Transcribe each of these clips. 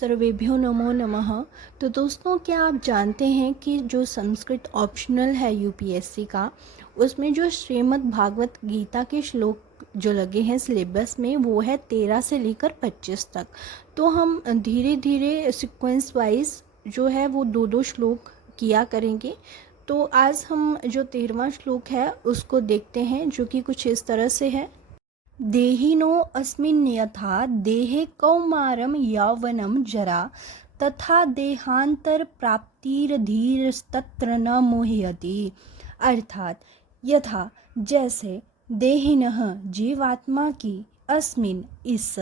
सर्वेभ्यो नमो नमः। तो दोस्तों, क्या आप जानते हैं कि जो संस्कृत ऑप्शनल है यूपीएससी का, उसमें जो श्रीमद् भागवत गीता के श्लोक जो लगे हैं सिलेबस में, वो है 13 से लेकर 25 तक। तो हम धीरे धीरे सीक्वेंस वाइज जो है वो दो दो श्लोक किया करेंगे। तो आज हम जो 13वां श्लोक है उसको देखते हैं, जो कि कुछ इस तरह से है। देहिनो अस्मिन् यथा देहे कौमारं यौवनं जरा तथा देहांतर प्राप्तिर्धीरस्तत्र न मुह्यति। अर्थात यथा जैसे देहिनः जीवात्मा की अस्मिन इस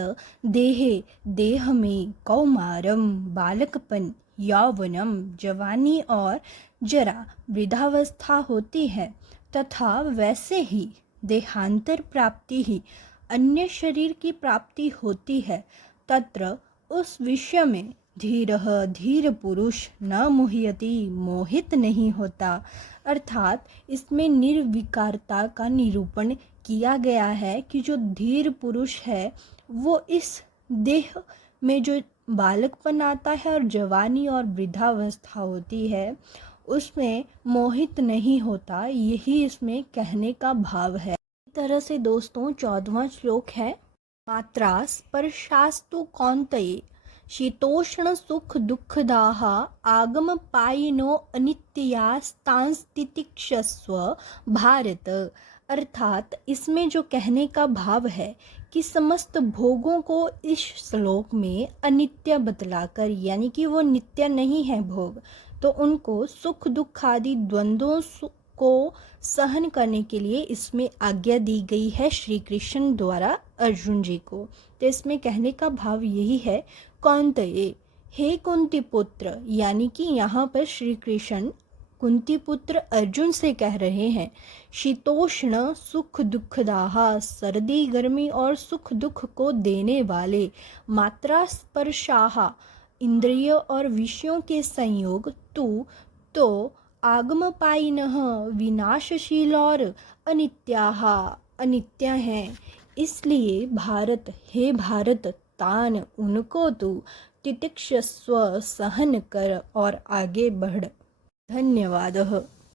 देहे देह में कौमारम बालकपन, यौवनम जवानी और जरा वृद्धावस्था होती है, तथा वैसे ही देहांतर प्राप्ति ही अन्य शरीर की प्राप्ति होती है। तत्र उस विषय में धीरः धीर पुरुष न मुह्यति, मोहित नहीं होता। अर्थात इसमें निर्विकारता का निरूपण किया गया है कि जो धीर पुरुष है वो इस देह में जो बालकपन आता है और जवानी और वृद्धावस्था होती है उसमें मोहित नहीं होता। यही इसमें कहने का भाव है। इस तरह से दोस्तों 14वां श्लोक है। मात्रा स्पर्शास्तु कौन्तेय शीतोष्ण सुख दुःखदाः आगम पायिनो अनित्यास्तांस्तितिक्षस्व भारत। अर्थात इसमें जो कहने का भाव है कि समस्त भोगों को इस श्लोक में अनित्य बतलाकर, यानी कि वो नित्य नहीं है भोग, तो उनको सुख दुख आदि द्वंद्वों को सहन करने के लिए इसमें आज्ञा दी गई है श्री कृष्ण द्वारा अर्जुन जी को। तो इसमें कहने का भाव यही है, कौन्तेय, हे कुंती पुत्र, यानी कि यहाँ पर श्री कृष्ण कुंती पुत्र अर्जुन से कह रहे हैं। शीतोष्ण सुख दुःखदाः, सर्दी गर्मी और सुख दुख को देने वाले, मात्रा स्पर्शाः, इंद्रिय और विषयों के संयोग, तो आगम पायिनः, विनाशशील और अनित्याः, अनित्य हैं। इसलिए भारत, हे भारत, तान, उनको तू तितिक्षस्व, सहन कर और आगे बढ़। धन्यवाद।